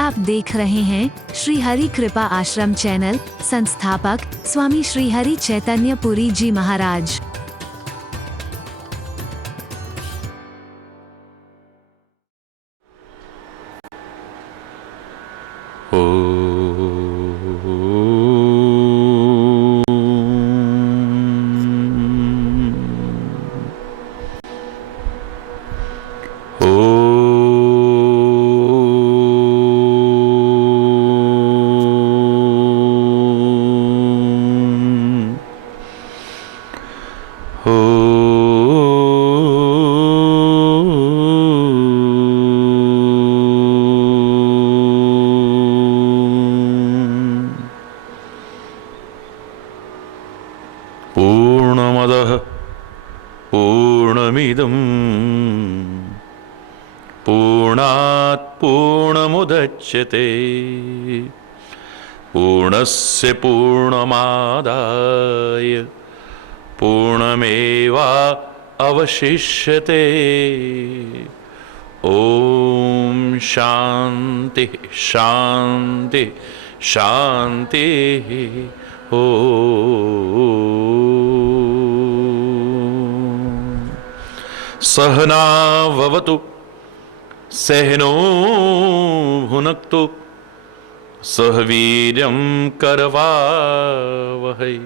आप देख रहे हैं श्री हरि कृपा आश्रम चैनल। संस्थापक स्वामी श्री हरि चैतन्य पुरी जी महाराज। पूर्णमदः पूर्णमिदं पूर्णात् पूर्णमुदच्यते पूर्णस्य पूर्णमादाय पूर्णमेवावशिष्यते। ॐ शान्ति शान्ति शान्तिः। सहना भवतु सहनो भुनक्तु सह वीर्यं करवावहै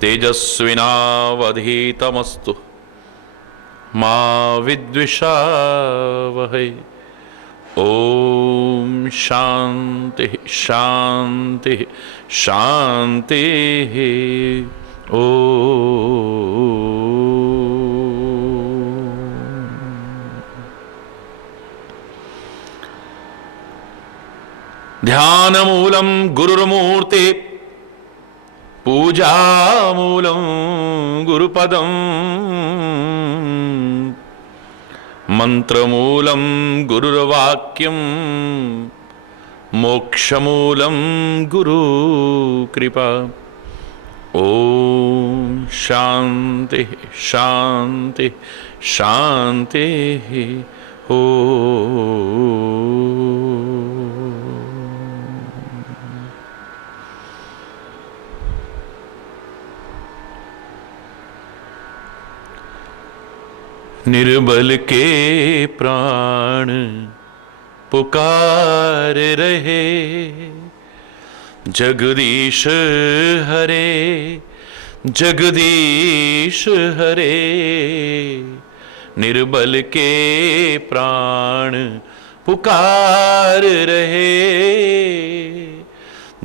तेजस्विनावधीतमस्तु मा विद्विषावहै। ॐ शान्ति शान्ति शान्तिः। ध्यानमूलं गुरुर्मूर्ति पूजामूलं गुरुपदं मंत्रमूलं गुरुर्वाक्यं मोक्षमूलं गुरुकृपा। ॐ शान्ति शान्ति शान्तिः। निर्बल के प्राण पुकार रहे जगदीश हरे जगदीश हरे। निर्बल के प्राण पुकार रहे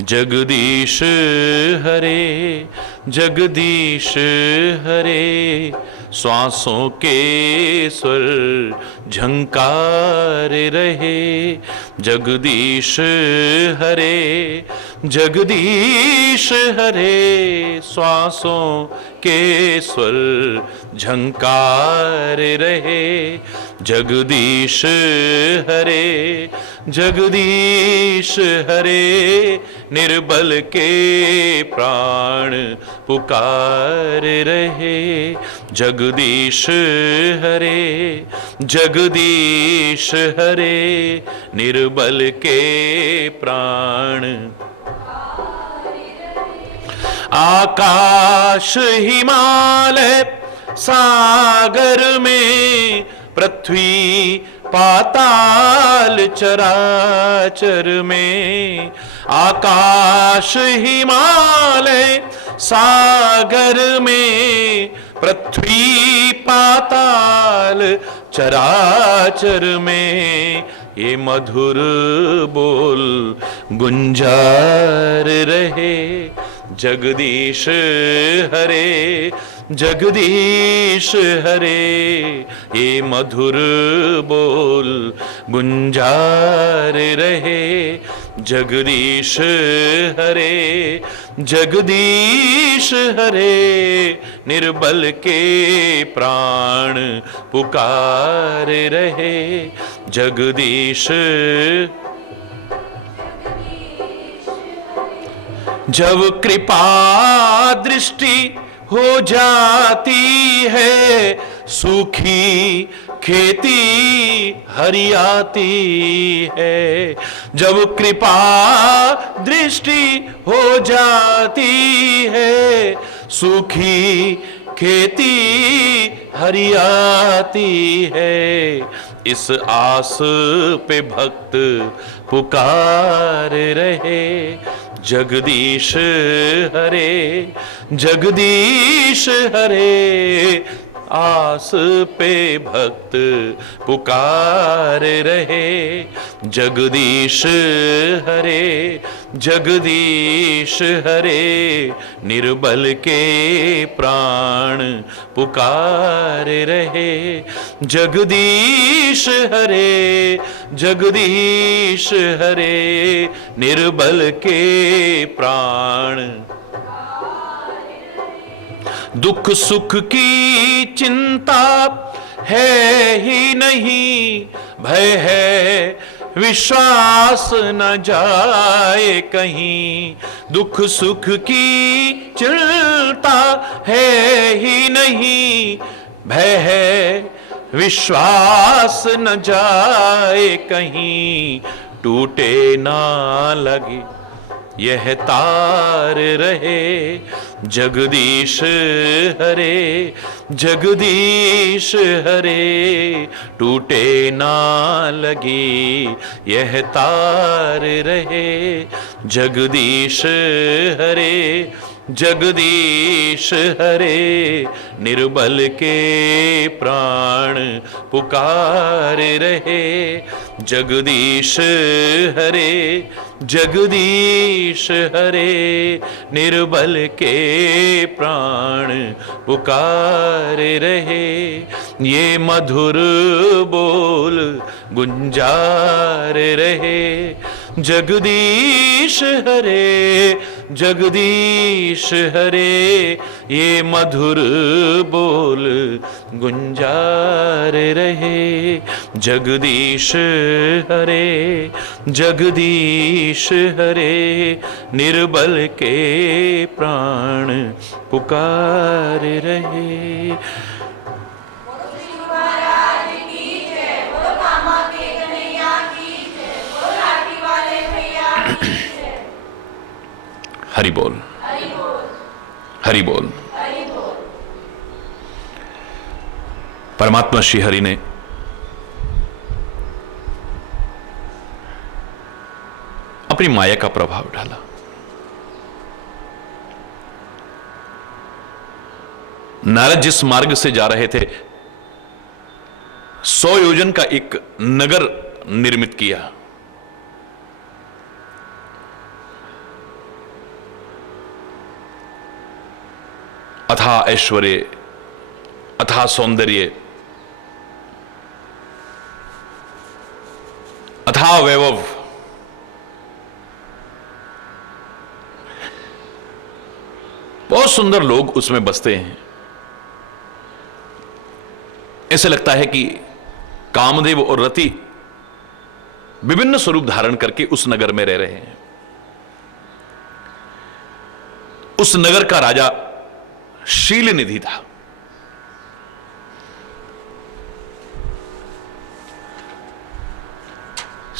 जगदीश हरे जगदीश हरे। श्वासों के स्वर झंकार रहे जगदीश हरे जगदीश हरे। श्वासों के स्वर झंकार रहे जगदीश हरे जगदीश हरे। निर्बल के प्राण पुकार रहे जगदीश हरे जगदीश हरे। निर्बल के प्राण आकाश हिमालय सागर में पृथ्वी पाताल चराचर में। आकाश हिमालय सागर में पृथ्वी पाताल चराचर में। ये मधुर बोल गुंजार रहे जगदीश हरे जगदीश हरे। ये मधुर बोल गुंजार रहे जगदीश हरे जगदीश हरे। निर्बल के प्राण पुकार रहे जगदीश। जब कृपा दृष्टि हो जाती है सूखी खेती हरियाती है, जब कृपा दृष्टि हो जाती है, सूखी खेती हरियाती है। इस आस पे भक्त पुकार रहे, जगदीश हरे, जगदीश हरे। आस पे भक्त पुकार रहे, जगदीश हरे, जगदीश हरे। निर्बल के प्राण पुकार रहे, जगदीश हरे, जगदीश हरे। निर्बल के प्राण। दुख सुख की चिंता है ही नहीं, भय है विश्वास न जाए कहीं। दुख सुख की चिंता है ही नहीं, भय है विश्वास न जाए कहीं। टूटे ना लगे यह तार रहे, जगदीश हरे, जगदीश हरे। टूटे ना लगी यह तार रहे, जगदीश हरे, जगदीश हरे। निर्बल के प्राण पुकार रहे, जगदीश हरे, जगदीश हरे। निर्बल के प्राण पुकार रहे, ये मधुर बोल गुंजार रहे, जगदीश हरे, जगदीश हरे। ये मधुर बोल गुंजार रहे, जगदीश हरे, जगदीश हरे। निर्बल के प्राण पुकार रहे। हरि बोल, हरि बोल। परमात्मा श्री हरि ने अपनी माया का प्रभाव डाला। नारद जिस मार्ग से जा रहे थे, 100 योजन का एक नगर निर्मित किया। अथाह ऐश्वर्य, अथाह सौंदर्य, अथाह वैभव, बहुत सुंदर लोग उसमें बसते हैं। ऐसे लगता है कि कामदेव और रति विभिन्न स्वरूप धारण करके उस नगर में रह रहे हैं। उस नगर का राजा शील निधि था।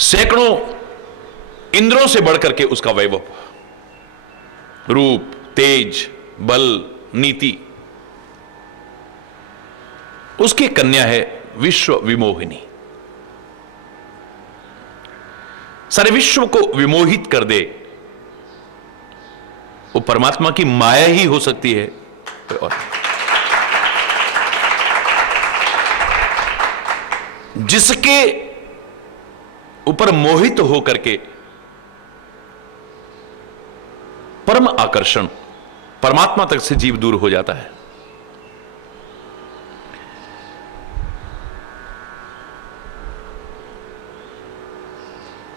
सैकड़ों इंद्रों से बढ़कर के उसका वैभव, रूप, तेज, बल, नीति। उसकी कन्या है विश्व विमोहिनी। सारे विश्व को विमोहित कर दे, वो परमात्मा की माया ही हो सकती है। और जिसके ऊपर मोहित होकर के परम आकर्षण परमात्मा तक से जीव दूर हो जाता है।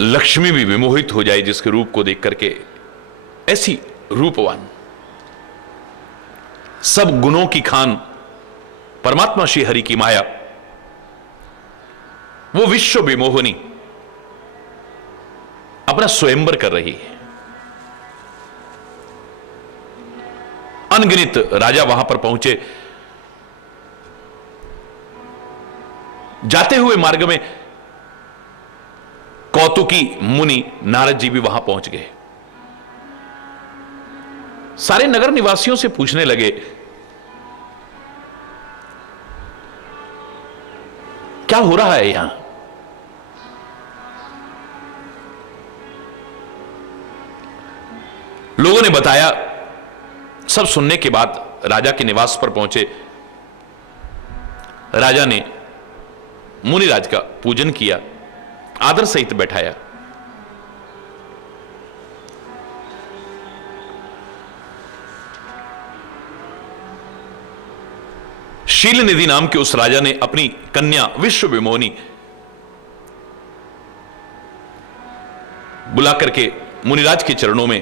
लक्ष्मी भी विमोहित हो जाए जिसके रूप को देख करके। ऐसी रूपवान, सब गुणों की खान परमात्मा श्री हरि की माया, वो विश्व विमोहिनी अपना स्वयंवर कर रही है। अनगिनत राजा वहां पर पहुंचे। जाते हुए मार्ग में कौतुकी मुनि नारद जी भी वहां पहुंच गए। सारे नगर निवासियों से पूछने लगे, क्या हो रहा है यहां? लोगों ने बताया। सब सुनने के बाद राजा के निवास पर पहुंचे। राजा ने मुनिराज का पूजन किया, आदर सहित बैठाया। शील निधि नाम के उस राजा ने अपनी कन्या विश्व विमोनी बुला करके मुनिराज के चरणों में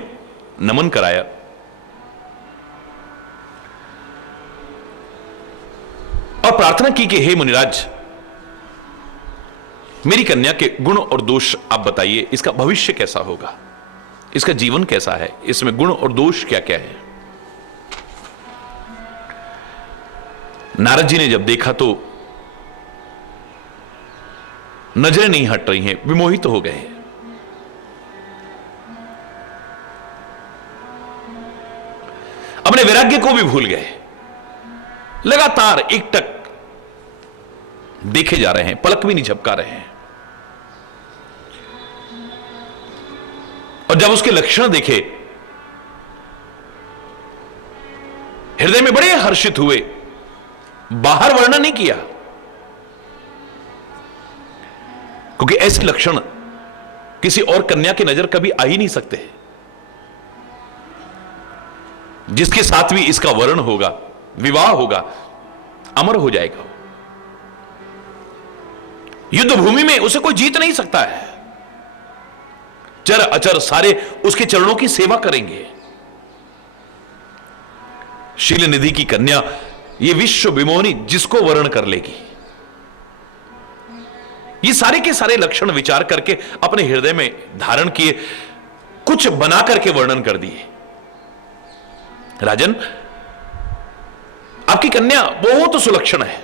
नमन कराया। और प्रार्थना की कि हे मुनिराज, मेरी कन्या के गुण और दोष आप बताइए, इसका भविष्य कैसा होगा, इसका जीवन कैसा है, इसमें गुण और दोष क्या क्या है। नारद जी ने जब देखा तो नजरें नहीं हट रही हैं, विमोहित हो गए। अपने वैराग्य को भी भूल गए। लगातार एकटक देखे जा रहे हैं, पलक भी नहीं झपका रहे हैं। और जब उसके लक्षण देखे, हृदय में बड़े हर्षित हुए। बाहर वर्णन नहीं किया, क्योंकि ऐसे लक्षण किसी और कन्या की नजर कभी आ ही नहीं सकते। जिसके साथ भी इसका वर्ण होगा, विवाह होगा, अमर हो जाएगा। युद्ध भूमि में उसे कोई जीत नहीं सकता है। चर अचर सारे उसके चरणों की सेवा करेंगे। शील निधि की कन्या ये विश्व विमोहिनी जिसको वर्ण कर लेगी। ये सारे के सारे लक्षण विचार करके अपने हृदय में धारण किए, कुछ बना करके वर्णन कर दिए। राजन, आपकी कन्या बहुत सुलक्षण है।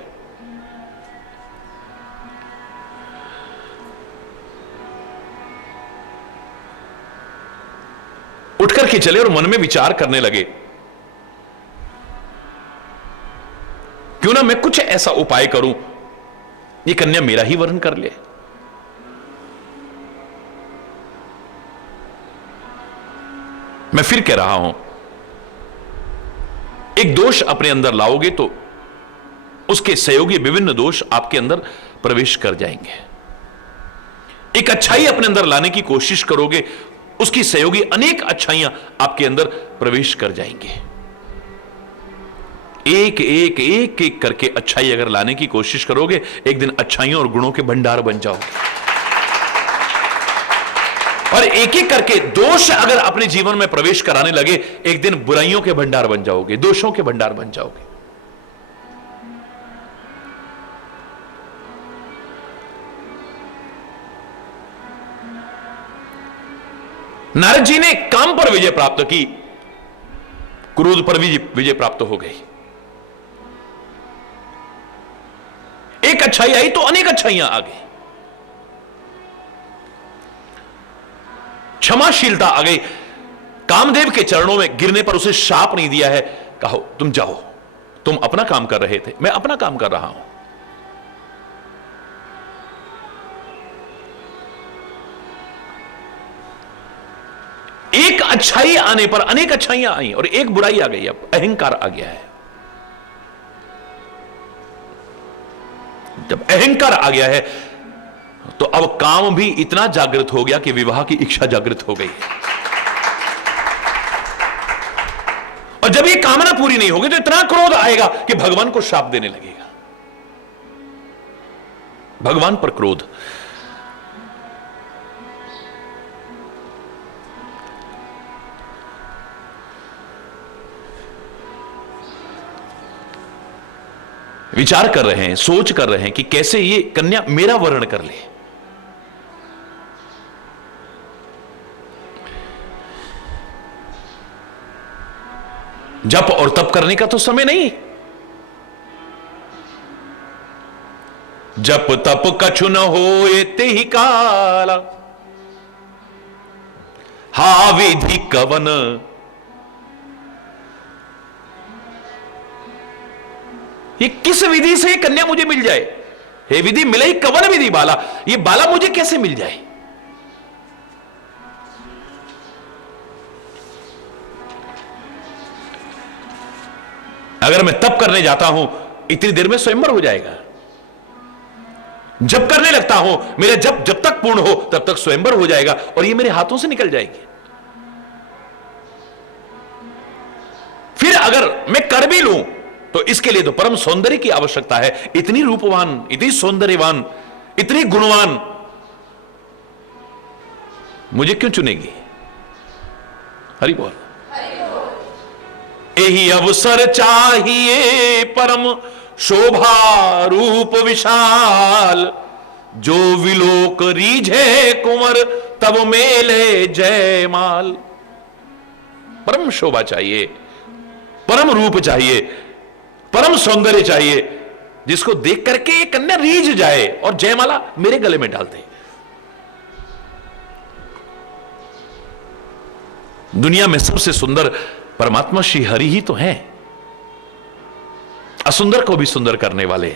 उठकर के चले और मन में विचार करने लगे, क्यों ना मैं कुछ ऐसा उपाय करूं ये कन्या मेरा ही वर्ण कर ले। मैं फिर कह रहा हूं, एक दोष अपने अंदर लाओगे तो उसके सहयोगी विभिन्न दोष आपके अंदर प्रवेश कर जाएंगे। एक अच्छाई अपने अंदर लाने की कोशिश करोगे, उसकी सहयोगी अनेक अच्छाइयां आपके अंदर प्रवेश कर जाएंगे। एक एक एक एक करके अच्छाई अगर लाने की कोशिश करोगे, एक दिन अच्छाइयों और गुणों के भंडार बन जाओगे। और एक एक करके दोष अगर अपने जीवन में प्रवेश कराने लगे, एक दिन बुराइयों के भंडार बन जाओगे, दोषों के भंडार बन जाओगे। नारद जी ने काम पर विजय प्राप्त की, क्रोध पर भी विजय प्राप्त हो गई। एक अच्छाई आई तो अनेक अच्छाइयां आ गई। क्षमाशीलता आ गई। कामदेव के चरणों में गिरने पर उसे शाप नहीं दिया है, कहो तुम जाओ, तुम अपना काम कर रहे थे, मैं अपना काम कर रहा हूं। एक अच्छाई आने पर अनेक अच्छाइयां आई और एक बुराई आ गई। अब अहंकार आ गया है। जब अहंकार आ गया है तो अब काम भी इतना जागृत हो गया कि विवाह की इच्छा जागृत हो गई। और जब ये कामना पूरी नहीं होगी तो इतना क्रोध आएगा कि भगवान को शाप देने लगेगा। भगवान पर क्रोध। विचार कर रहे हैं, सोच कर रहे हैं कि कैसे ये कन्या मेरा वर्ण कर ले। जप और तप करने का तो समय नहीं। जप तप कछु न होए तेहि काला, हा विधि कवन। ये किस विधि से कन्या मुझे मिल जाए? हे विधि मिले ही कवन विधि बाला, ये बाला मुझे कैसे मिल जाए? अगर मैं तप करने जाता हूं इतनी देर में स्वयंवर हो जाएगा। जब करने लगता हूं मेरा जब जब तक पूर्ण हो तब तक स्वयंवर हो जाएगा और ये मेरे हाथों से निकल जाएगी। फिर अगर मैं कर भी लूं तो इसके लिए तो परम सौंदर्य की आवश्यकता है। इतनी रूपवान, इतनी सौंदर्यवान, इतनी गुणवान मुझे क्यों चुनेगी? हरि बोल। यही अवसर चाहिए परम शोभा रूप विशाल, जो विलोक रीझे कुंवर तब मेले जयमाल। परम शोभा चाहिए, परम रूप चाहिए, परम सौंदर्य चाहिए, जिसको देख करके कन्या रीझ जाए और जयमाला मेरे गले में डाल दे। दुनिया में सबसे सुंदर परमात्मा श्री हरि ही तो हैं। असुंदर को भी सुंदर करने वाले,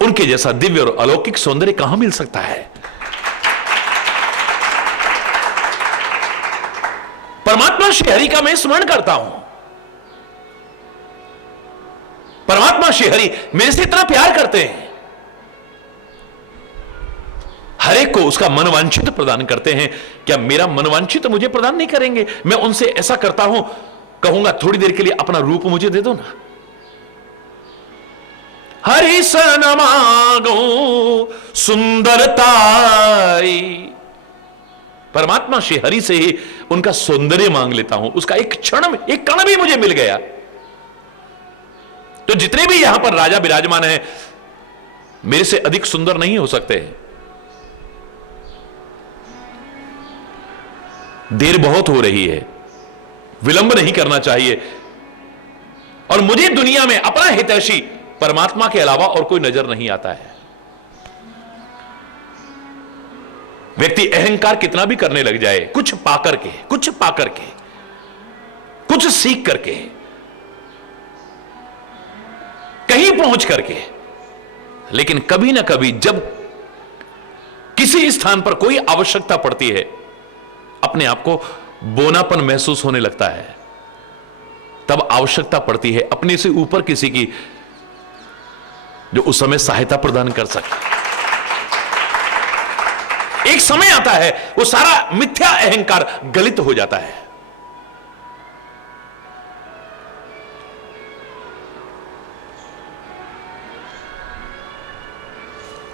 उनके जैसा दिव्य और अलौकिक सौंदर्य कहां मिल सकता है? परमात्मा श्री हरि का मैं स्मरण करता हूं। परमात्मा श्री हरि मेरे से इतना प्यार करते हैं, हर एक को उसका मनवांछित प्रदान करते हैं। क्या मेरा मनवांछित मुझे प्रदान नहीं करेंगे? मैं उनसे ऐसा करता हूं, कहूंगा थोड़ी देर के लिए अपना रूप मुझे दे दो ना। हरि सन मांगो सुंदरताई, परमात्मा श्री हरि से ही उनका सौंदर्य मांग लेता हूं। उसका एक क्षण, एक कण भी मुझे मिल गया तो जितने भी यहां पर राजा विराजमान हैं मेरे से अधिक सुंदर नहीं हो सकते। देर बहुत हो रही है, विलंब नहीं करना चाहिए। और मुझे दुनिया में अपना हितैषी परमात्मा के अलावा और कोई नजर नहीं आता है। व्यक्ति अहंकार कितना भी करने लग जाए, कुछ पाकर के, कुछ पाकर के, कुछ सीख करके, कहीं पहुंच करके, लेकिन कभी ना कभी जब किसी स्थान पर कोई आवश्यकता पड़ती है अपने आप को बोनापन महसूस होने लगता है। तब आवश्यकता पड़ती है अपने से ऊपर किसी की, जो उस समय सहायता प्रदान कर सके। एक समय आता है वो सारा मिथ्या अहंकार गलित हो जाता है।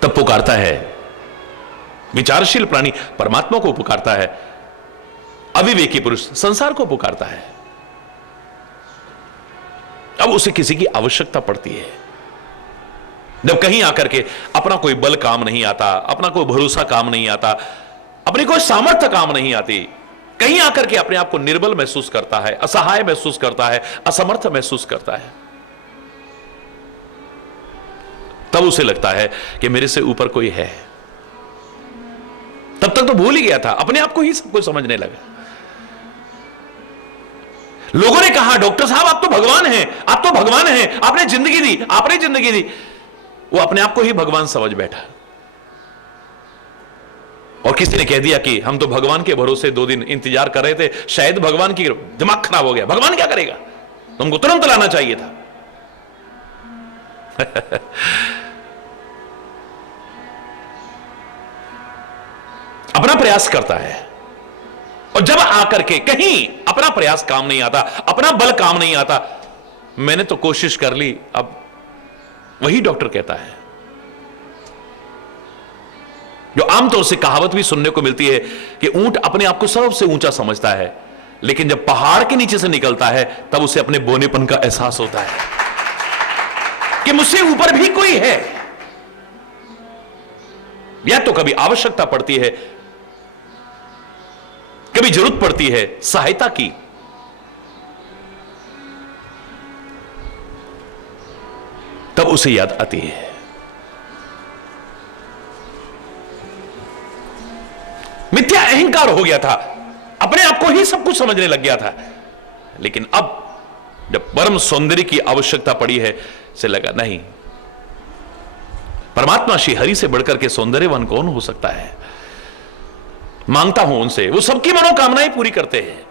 तब पुकारता है विचारशील प्राणी, परमात्मा को पुकारता है। अविवेकी पुरुष संसार को पुकारता है। अब उसे किसी की आवश्यकता पड़ती है। जब कहीं आकर के अपना कोई बल काम नहीं आता, अपना कोई भरोसा काम नहीं आता, अपनी कोई सामर्थ्य काम नहीं आती, कहीं आकर के अपने आप को निर्बल महसूस करता है, असहाय महसूस करता है, असमर्थ महसूस करता है, तब उसे लगता है कि मेरे से ऊपर कोई है। तब तक तो भूल ही गया था, अपने आप को ही सब कुछ समझने लगा। लोगों ने कहा डॉक्टर साहब आप तो भगवान हैं, आप तो भगवान हैं, आपने जिंदगी दी, आपने जिंदगी दी। वो अपने आप को ही भगवान समझ बैठा। और किसी ने कह दिया कि हम तो भगवान के भरोसे 2 दिन इंतजार कर रहे थे, शायद भगवान की दिमाग खराब हो गया, भगवान क्या करेगा, तुमको तुरंत लाना चाहिए था। अपना प्रयास करता है और जब आकर के कहीं अपना प्रयास काम नहीं आता, अपना बल काम नहीं आता, मैंने तो कोशिश कर ली, अब वही डॉक्टर कहता है जो आमतौर से कहावत भी सुनने को मिलती है कि ऊंट अपने आप को सबसे ऊंचा समझता है, लेकिन जब पहाड़ के नीचे से निकलता है तब उसे अपने बोनेपन का एहसास होता है कि मुझसे ऊपर भी कोई है। या तो कभी आवश्यकता पड़ती है, कभी जरूरत पड़ती है सहायता की, तब उसे याद आती है निरहंकार हो गया था, अपने आप को ही सब कुछ समझने लग गया था। लेकिन अब जब परम सौंदर्य की आवश्यकता पड़ी है, से लगा नहीं, परमात्मा श्री हरि से बढ़कर के सौंदर्यवान कौन हो सकता है। मांगता हूं उनसे, वो सबकी मनोकामनाएं पूरी करते हैं,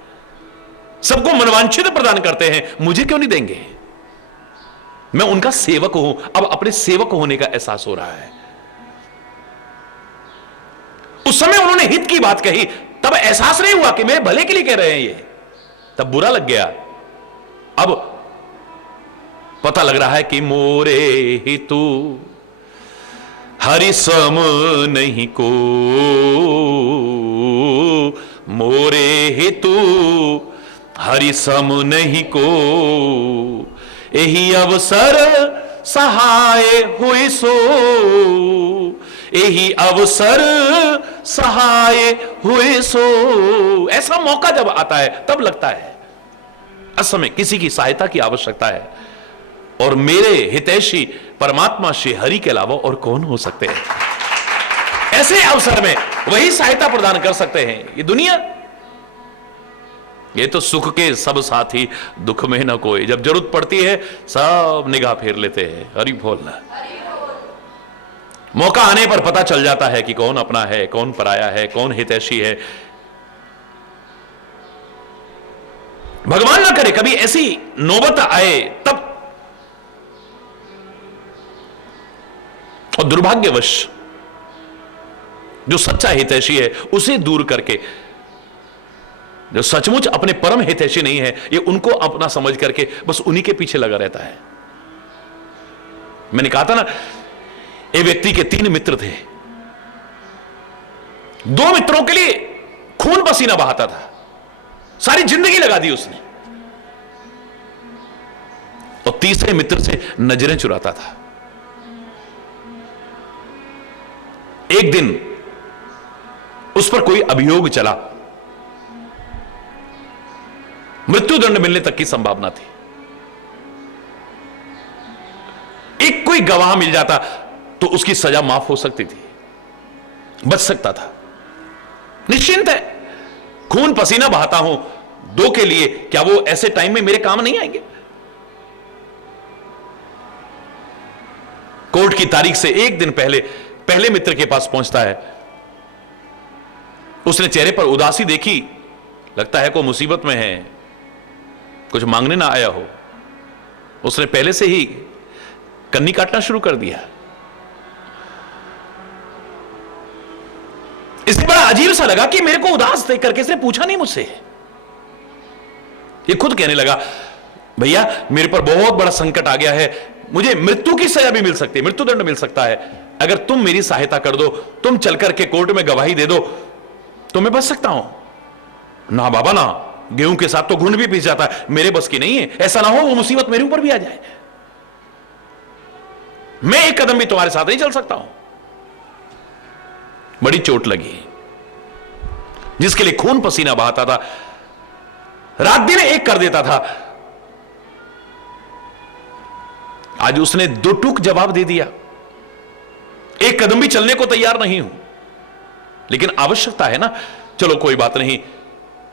सबको मनवांछित प्रदान करते हैं, मुझे क्यों नहीं देंगे। मैं उनका सेवक हूं। अब अपने सेवक होने का एहसास हो रहा है। उस समय उन्होंने हित की बात कही, तब एहसास नहीं हुआ कि मेरे भले के लिए कह रहे हैं ये, तब बुरा लग गया। अब पता लग रहा है कि मोरे हितु हरि सम नहीं को, मोरे हेतु हरि सम नहीं को, यही अवसर सहाय हुए सो, यही अवसर सहाय हुए सो। ऐसा मौका जब आता है तब लगता है असल में किसी की सहायता की आवश्यकता है, और मेरे हितैषी परमात्मा श्री हरि के अलावा और कौन हो सकते हैं। ऐसे अवसर में वही सहायता प्रदान कर सकते हैं। ये दुनिया, ये तो सुख के सब साथी, दुख में न कोई। जब जरूरत पड़ती है सब निगाह फेर लेते हैं। हरि बोलना। मौका आने पर पता चल जाता है कि कौन अपना है, कौन पराया है, कौन हितैषी है। भगवान ना करे कभी ऐसी नौबत आए तब, और दुर्भाग्यवश जो सच्चा हितैषी है उसे दूर करके, जो सचमुच अपने परम हितैषी नहीं है, ये उनको अपना समझ करके बस उन्हीं के पीछे लगा रहता है। मैंने कहा था ना, एक व्यक्ति के 3 मित्र थे। 2 मित्रों के लिए खून पसीना बहाता था, सारी जिंदगी लगा दी उसने, और तीसरे मित्र से नजरें चुराता था। एक दिन उस पर कोई अभियोग चला, मृत्युदंड मिलने तक की संभावना थी। एक कोई गवाह मिल जाता तो उसकी सजा माफ हो सकती थी, बच सकता था। निश्चिंत है, खून पसीना बहाता हूं 2 के लिए, क्या वो ऐसे टाइम में मेरे काम नहीं आएंगे। कोर्ट की तारीख से एक दिन पहले पहले मित्र के पास पहुंचता है। उसने चेहरे पर उदासी देखी, लगता है कोई मुसीबत में है, कुछ मांगने ना आया हो। उसने पहले से ही कन्नी काटना शुरू कर दिया। इसे बड़ा अजीब सा लगा कि मेरे को उदास देख करके इसने पूछा नहीं मुझसे। ये खुद कहने लगा, भैया मेरे पर बहुत बड़ा संकट आ गया है, मुझे मृत्यु की सजा भी मिल सकती है, मृत्युदंड मिल सकता है। अगर तुम मेरी सहायता कर दो, तुम चल करके कोर्ट में गवाही दे दो तो मैं बच सकता हूं। ना बाबा ना, गेहूं के साथ तो घुन भी पीस जाता है, मेरे बस की नहीं है। ऐसा ना हो वो मुसीबत मेरे ऊपर भी आ जाए, मैं एक कदम भी तुम्हारे साथ नहीं चल सकता हूं। बड़ी चोट लगी। जिसके लिए खून पसीना बहाता था, रात दिन एक कर देता था, आज उसने 2 टूक जवाब दे दिया। एक कदम भी चलने को तैयार नहीं हूं, लेकिन आवश्यकता है ना। चलो कोई बात नहीं,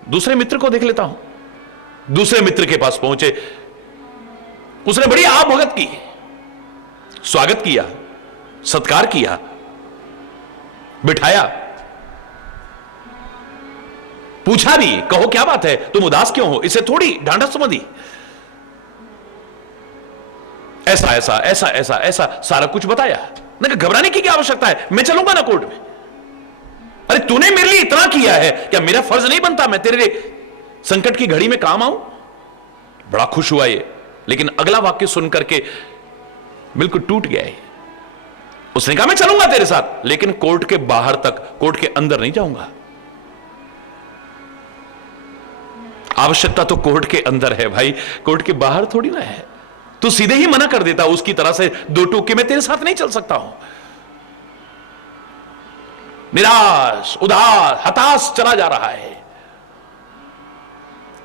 दूसरे मित्र को देख लेता हूं। दूसरे मित्र के पास पहुंचे, उसने बड़ी आप भगत की, स्वागत किया, सत्कार किया, बिठाया, पूछा भी, कहो क्या बात है, तुम उदास क्यों हो, इसे थोड़ी ढांढस मत दी। ऐसा ऐसा ऐसा ऐसा ऐसा सारा कुछ बताया। मैंने कहा घबराने की क्या आवश्यकता है, मैं चलूंगा ना कोर्ट में। अरे तूने मेरे लिए इतना किया है, क्या मेरा फर्ज नहीं बनता मैं तेरे लिए संकट की घड़ी में काम आऊं। बड़ा खुश हुआ ये, लेकिन अगला वाक्य सुन करके बिल्कुल टूट गया है। उसने कहा मैं चलूंगा तेरे साथ, लेकिन कोर्ट के बाहर तक, कोर्ट के अंदर नहीं जाऊंगा। आवश्यकता तो कोर्ट के अंदर है भाई, कोर्ट के बाहर थोड़ी ना है। तू सीधे ही मना कर देता उसकी तरह से 2 टूक के, मैं तेरे साथ नहीं चल सकता हूं। निराश, उदास, हताश चला जा रहा है।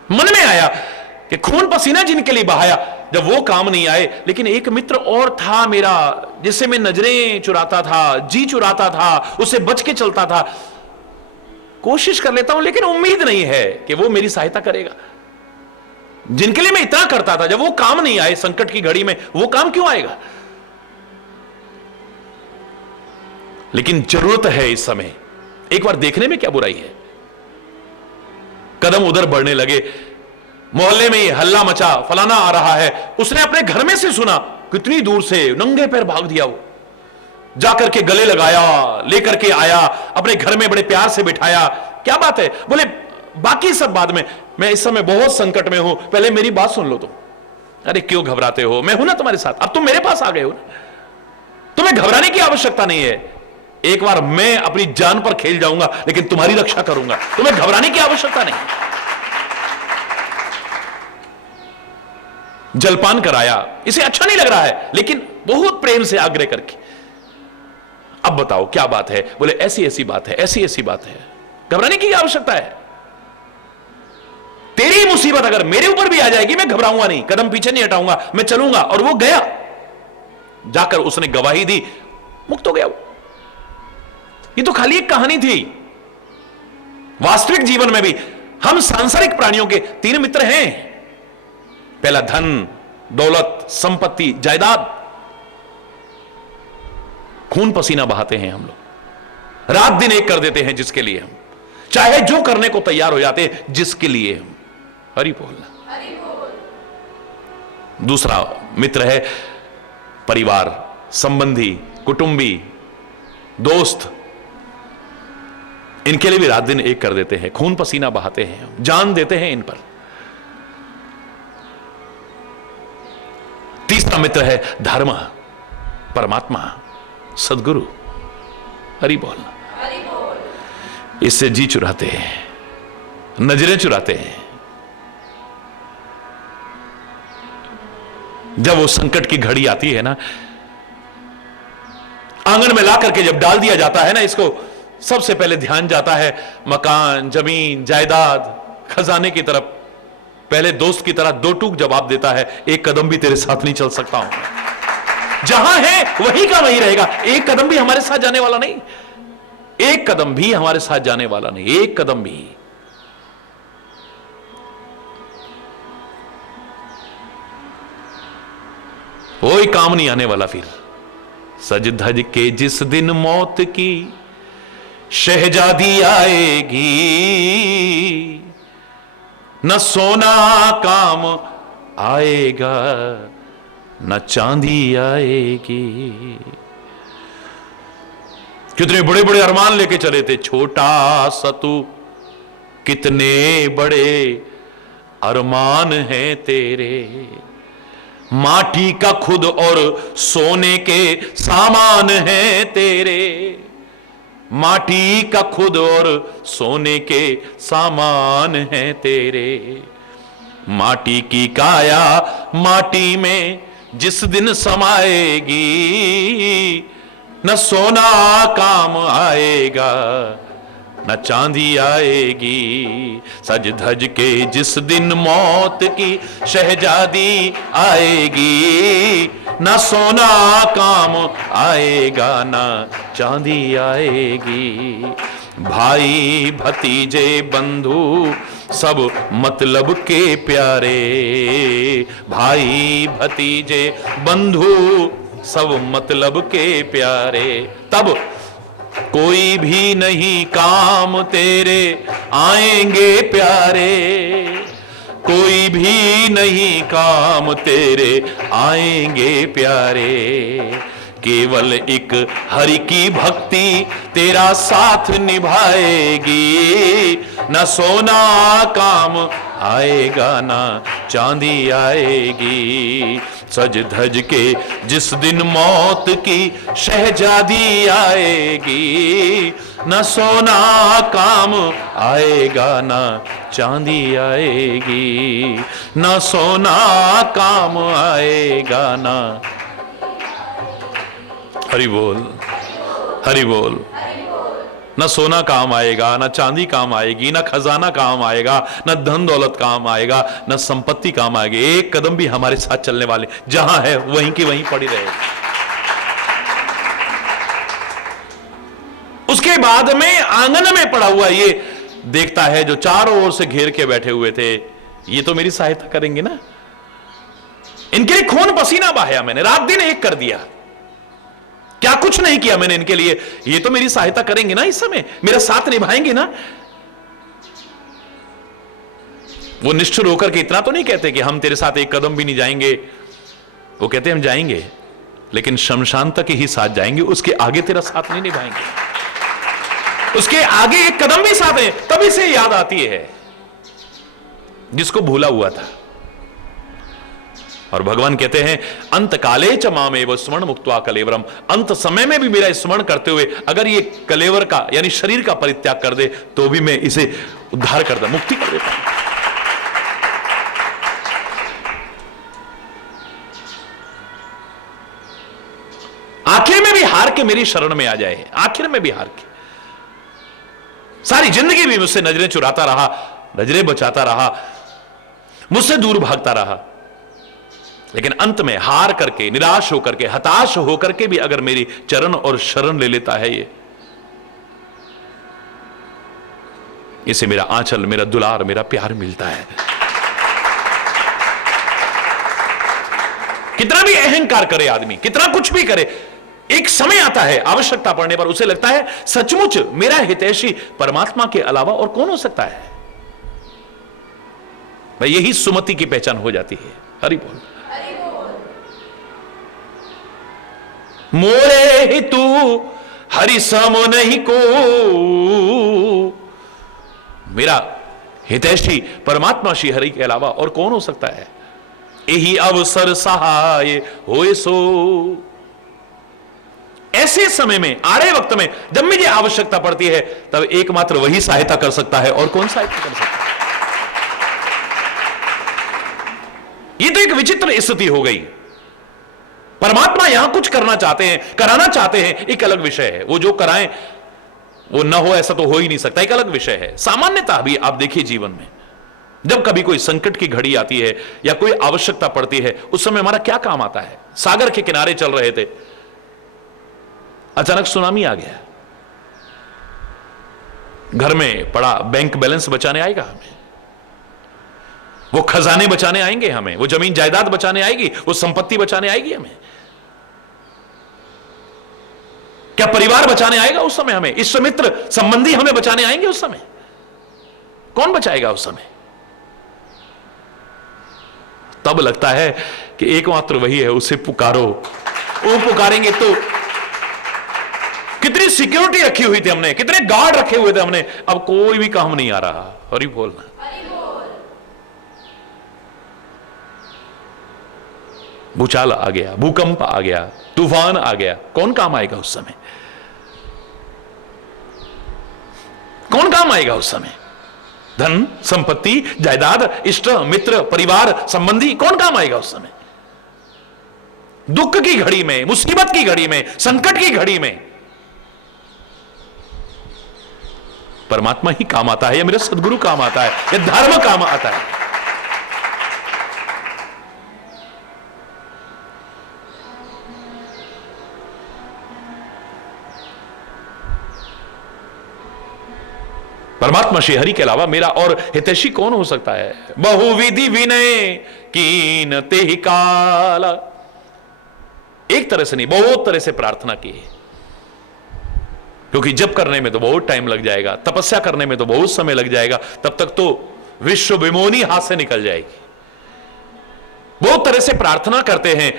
मन में आया कि खून पसीना जिनके लिए बहाया, जब वो काम नहीं आए, लेकिन एक मित्र और था मेरा, जिससे मैं नजरें चुराता था, जी चुराता था, उससे बच के चलता था। कोशिश कर लेता हूं, लेकिन उम्मीद नहीं है कि वो मेरी सहायता करेगा। जिनके लिए मैं इतना करता था, जब वो काम नहीं आए संकट की घड़ी में, वो काम क्यों आएगा? लेकिन जरूरत है इस समय, एक बार देखने में क्या बुराई है। कदम उधर बढ़ने लगे, मोहल्ले में ये हल्ला मचा, फलाना आ रहा है, उसने अपने घर में से सुना, कितनी दूर से नंगे पैर भाग दिया, वो जाकर के गले लगाया, लेकर के आया, अपने घर में बड़े प्यार से बिठाया। क्या बात है? बोले बाकी सब बाद में, मैं इस समय बहुत संकट में हूं, पहले मेरी बात सुन लो तुम। अरे क्यों घबराते हो, मैं हूं ना तुम्हारे साथ, अब तुम मेरे पास आ गए हो, तुम्हें घबराने की आवश्यकता नहीं है। एक बार मैं अपनी जान पर खेल जाऊंगा, लेकिन तुम्हारी रक्षा करूंगा, तुम्हें घबराने की आवश्यकता नहीं। जलपान कराया, इसे अच्छा नहीं लग रहा है, लेकिन बहुत प्रेम से आग्रह करके, अब बताओ क्या बात है? बोले ऐसी ऐसी बात है, ऐसी ऐसी बात है। घबराने की आवश्यकता है? तेरी मुसीबत अगर मेरे ऊपर भी आ जाएगी, मैं घबराऊंगा नहीं, कदम पीछे नहीं हटाऊंगा, मैं चलूंगा। और वो गया, जाकर उसने गवाही दी, मुक्त हो गया वो। ये तो खाली एक कहानी थी। वास्तविक जीवन में भी हम सांसारिक प्राणियों के 3 मित्र हैं। पहला धन, दौलत, संपत्ति, जायदाद। खून पसीना बहाते हैं हम लोग, रात दिन एक कर देते हैं जिसके लिए हम, चाहे जो करने को तैयार हो जाते हैं जिसके लिए हम। हरि बोलना। दूसरा मित्र है परिवार, संबंधी, कुटुंबी, दोस्त। इनके लिए भी रात दिन एक कर देते हैं, खून पसीना बहाते हैं, जान देते हैं इन पर। तीसरा मित्र है धर्म, परमात्मा, सदगुरु। हरि बोलना। इससे जी चुराते हैं, नजरें चुराते हैं। जब वो संकट की घड़ी आती है ना, आंगन में ला करके जब डाल दिया जाता है ना इसको, सबसे पहले ध्यान जाता है मकान, जमीन, जायदाद, खजाने की तरफ। पहले दोस्त की तरह 2 टूक जवाब देता है, एक कदम भी तेरे साथ नहीं चल सकता हूं। जहां है वही का वही रहेगा, एक कदम भी हमारे साथ जाने वाला नहीं, एक कदम भी हमारे साथ जाने वाला नहीं, एक कदम भी। कोई काम नहीं आने वाला फिर। सज धज के जिस दिन मौत की शहजादी आएगी, न सोना काम आएगा, न चांदी आएगी। कितने बड़े बड़े अरमान लेके चले थे, छोटा सा तू, कितने बड़े अरमान हैं तेरे। माटी का खुद और सोने के सामान हैं तेरे, माटी का खुद और सोने के सामान हैं तेरे। माटी की काया माटी में जिस दिन समाएगी, न सोना काम आएगा, न चांदी आएगी। सज धज के जिस दिन मौत की शहजादी आएगी, न सोना काम आएगा, न चांदी आएगी। भाई भतीजे बंधु सब मतलब के प्यारे, भाई भतीजे बंधु सब मतलब के प्यारे। तब कोई भी नहीं काम तेरे आएंगे प्यारे, कोई भी नहीं काम तेरे आएंगे प्यारे। केवल एक हरि की भक्ति तेरा साथ निभाएगी, न सोना काम आएगा, न चांदी आएगी। सज धज के जिस दिन मौत की शहजादी आएगी, न सोना काम आएगा, न चांदी आएगी, न सोना काम आएगा, न। हरि बोल, हरि बोल। न सोना काम आएगा, न चांदी काम आएगी, न खजाना काम आएगा, न धन दौलत काम आएगा, न संपत्ति काम आएगी। एक कदम भी हमारे साथ चलने वाले, जहां है वहीं की वहीं पड़ी रहे। उसके बाद में आंगन में पड़ा हुआ ये देखता है जो चारों ओर से घेर के बैठे हुए थे, ये तो मेरी सहायता करेंगे ना। इनके लिए खून पसीना बहाया मैंने, रात दिन एक कर दिया, क्या कुछ नहीं किया मैंने इनके लिए, ये तो मेरी सहायता करेंगे ना, इस समय मेरा साथ निभाएंगे ना। वो निष्ठुर होकर के इतना तो नहीं कहते कि हम तेरे साथ एक कदम भी नहीं जाएंगे, वो कहते हम जाएंगे लेकिन शमशान तक ही साथ जाएंगे, उसके आगे तेरा साथ नहीं निभाएंगे। उसके आगे एक कदम भी साथ है, तभी से याद आती है जिसको भूला हुआ था। और भगवान कहते हैं अंत काले च मामेव स्मरण मुक्त्वा कलेवरम, अंत समय में भी मेरा स्मरण करते हुए अगर ये कलेवर का यानी शरीर का परित्याग कर दे तो भी मैं इसे उद्धार कर दे, मुक्ति कर देता हूं। आखिर में भी हार के मेरी शरण में आ जाए, आखिर में भी हार के। सारी जिंदगी भी मुझसे नजरें चुराता रहा, नजरें बचाता रहा, मुझसे दूर भागता रहा, लेकिन अंत में हार करके, निराश होकर के, हताश होकर के भी अगर मेरी चरण और शरण ले लेता है ये, इसे मेरा आंचल, मेरा दुलार, मेरा प्यार मिलता है। कितना भी अहंकार करे आदमी, कितना कुछ भी करे, एक समय आता है आवश्यकता पड़ने पर उसे लगता है सचमुच मेरा हितैषी परमात्मा के अलावा और कौन हो सकता है। भाई यही सुमति की पहचान हो जाती है। हरि बोल। मोरे ही तू हरि सम नहीं को, मेरा हितैषी परमात्मा श्री हरि के अलावा और कौन हो सकता है। यही अवसर सहाय होए सो, ऐसे समय में, आड़े वक्त में जब मुझे आवश्यकता पड़ती है तब एकमात्र वही सहायता कर सकता है, और कौन सहायता कर सकता है। ये तो एक विचित्र स्थिति हो गई। परमात्मा यहां कुछ करना चाहते हैं, कराना चाहते हैं, एक अलग विषय है। वो जो कराएं वो न हो ऐसा तो हो ही नहीं सकता, एक अलग विषय है। सामान्यतः भी आप देखिए जीवन में जब कभी कोई संकट की घड़ी आती है या कोई आवश्यकता पड़ती है, उस समय हमारा क्या काम आता है। सागर के किनारे चल रहे थे, अचानक सुनामी आ गया, घर में पड़ा बैंक बैलेंस बचाने आएगा हमें, वो खजाने बचाने आएंगे हमें, वो जमीन जायदाद बचाने आएगी, वो संपत्ति बचाने आएगी हमें, क्या परिवार बचाने आएगा उस समय हमें, इष्ट मित्र संबंधी हमें बचाने आएंगे उस समय। कौन बचाएगा उस समय। तब लगता है कि एकमात्र वही है, उसे पुकारो। वो पुकारेंगे तो कितनी सिक्योरिटी रखी हुई थी हमने, कितने गार्ड रखे हुए थे हमने, अब कोई भी काम नहीं आ रहा। हरि बोलना। भूचाल आ गया, भूकंप आ गया, तूफान आ गया, कौन काम आएगा उस समय। कौन काम आएगा उस समय। धन संपत्ति जायदाद इष्ट मित्र परिवार संबंधी कौन काम आएगा उस समय। दुख की घड़ी में, मुसीबत की घड़ी में, संकट की घड़ी में परमात्मा ही काम आता है, या मेरा सदगुरु काम आता है, या धर्म काम आता है। परमात्मा श्री हरि के अलावा मेरा और हितैषी कौन हो सकता है। बहुविधि विनय कीन ते ही काल, एक तरह से नहीं, बहुत तरह से प्रार्थना की है, क्योंकि जप करने में तो बहुत टाइम लग जाएगा, तपस्या करने में तो बहुत समय लग जाएगा, तब तक तो विश्व विमोनी हाथ से निकल जाएगी। बहुत तरह से प्रार्थना करते हैं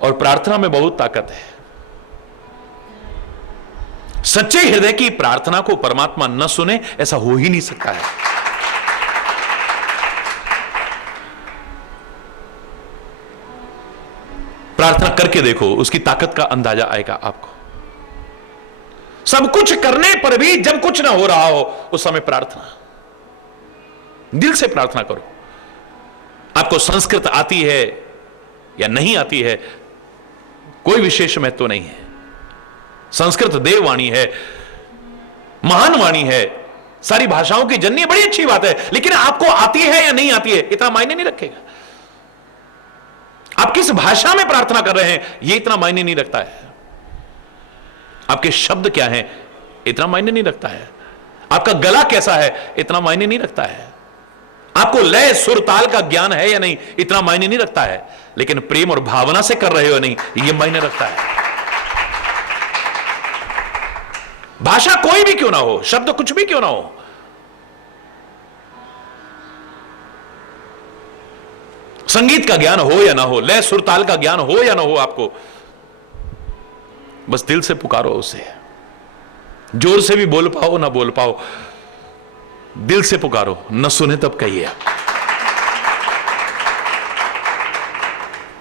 और प्रार्थना में बहुत ताकत है। सच्चे हृदय की प्रार्थना को परमात्मा न सुने ऐसा हो ही नहीं सकता है। प्रार्थना करके देखो, उसकी ताकत का अंदाजा आएगा आपको। सब कुछ करने पर भी जब कुछ ना हो रहा हो उस समय प्रार्थना, दिल से प्रार्थना करो। आपको संस्कृत आती है या नहीं आती है कोई विशेष महत्व नहीं है। संस्कृत देववाणी है, महान वाणी है, सारी भाषाओं की जननी, बड़ी अच्छी बात है, लेकिन आपको आती है या नहीं आती है इतना मायने नहीं रखेगा। आप किस भाषा में प्रार्थना कर रहे हैं यह इतना मायने नहीं रखता है। आपके शब्द क्या हैं इतना मायने नहीं रखता है। आपका गला कैसा है इतना मायने नहीं रखता है, आपको लय सुर ताल का ज्ञान है या नहीं इतना मायने नहीं रखता है, लेकिन प्रेम और भावना से कर रहे हो नहीं यह मायने रखता है। भाषा कोई भी क्यों ना हो, शब्द कुछ भी क्यों ना हो, संगीत का ज्ञान हो या ना हो, लय सुर ताल का ज्ञान हो या ना हो, आपको बस दिल से पुकारो उसे। जोर से भी बोल पाओ ना बोल पाओ, दिल से पुकारो, न सुने तब कहिए।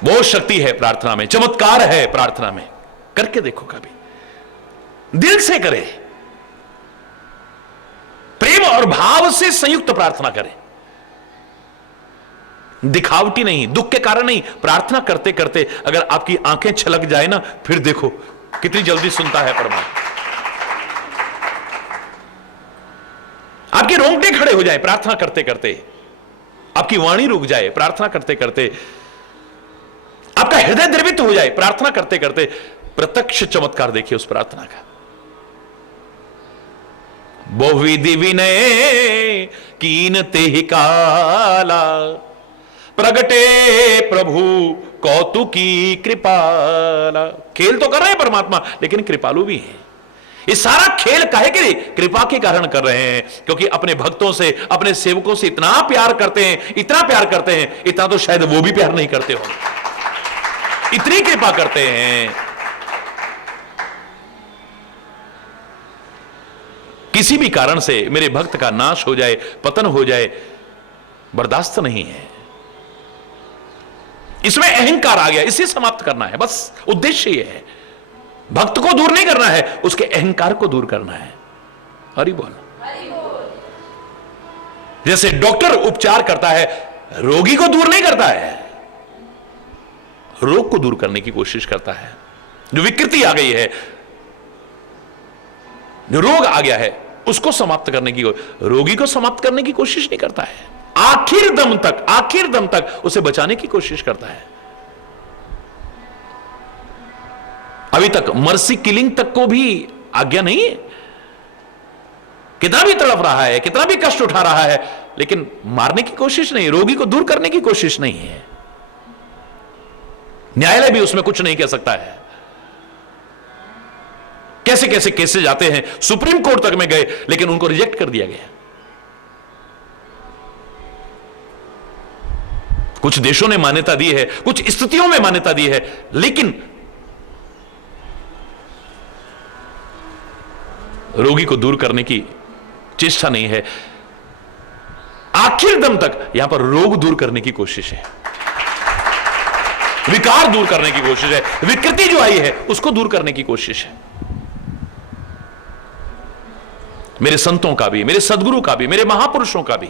बहुत शक्ति है प्रार्थना में, चमत्कार है प्रार्थना में, करके देखो कभी, दिल से करे, प्रेम और भाव से संयुक्त प्रार्थना करें, दिखावटी नहीं, दुख के कारण नहीं। प्रार्थना करते करते अगर आपकी आंखें छलक जाए ना, फिर देखो कितनी जल्दी सुनता है परमात्मा। आपके रोंगटे खड़े हो जाए प्रार्थना करते करते, आपकी वाणी रुक जाए प्रार्थना करते करते, आपका हृदय द्रवित हो जाए प्रार्थना करते करते, प्रत्यक्ष चमत्कार देखिए उस प्रार्थना का। बहुविधि विनय कीन तेहि काला, प्रगटे प्रभु कौतुकी कृपाला। खेल तो कर रहे हैं परमात्मा, लेकिन कृपालु भी है। ये सारा खेल काहे के लिए? कृपा के कारण कर रहे हैं, क्योंकि अपने भक्तों से, अपने सेवकों से इतना प्यार करते हैं, इतना प्यार करते हैं, इतना तो शायद वो भी प्यार नहीं करते हो, इतनी कृपा करते हैं। किसी भी कारण से मेरे भक्त का नाश हो जाए, पतन हो जाए, बर्दाश्त नहीं है। इसमें अहंकार आ गया, इसे समाप्त करना है, बस उद्देश्य यह है। भक्त को दूर नहीं करना है, उसके अहंकार को दूर करना है। हरि बोल। जैसे डॉक्टर उपचार करता है, रोगी को दूर नहीं करता है, रोग को दूर करने की कोशिश करता है। जो विकृति आ गई है, जो रोग आ गया है, उसको समाप्त करने की, रोगी को समाप्त करने की कोशिश नहीं करता है। आखिर दम तक उसे बचाने की कोशिश करता है। अभी तक मर्सी किलिंग तक को भी आज्ञा नहीं है। कितना भी तड़प रहा है, कितना भी कष्ट उठा रहा है, लेकिन मारने की कोशिश नहीं, रोगी को दूर करने की कोशिश नहीं है। न्यायालय भी उसमें कुछ नहीं कह सकता है। कैसे कैसे केसेस जाते हैं, सुप्रीम कोर्ट तक में गए, लेकिन उनको रिजेक्ट कर दिया गया। कुछ देशों ने मान्यता दी है, कुछ स्थितियों में मान्यता दी है, लेकिन रोगी को दूर करने की चेष्टा नहीं है। आखिर दम तक यहां पर रोग दूर करने की कोशिश है, विकार दूर करने की कोशिश है, विकृति जो आई है उसको दूर करने की कोशिश है। मेरे संतों का भी, मेरे सदगुरु का भी, मेरे महापुरुषों का भी,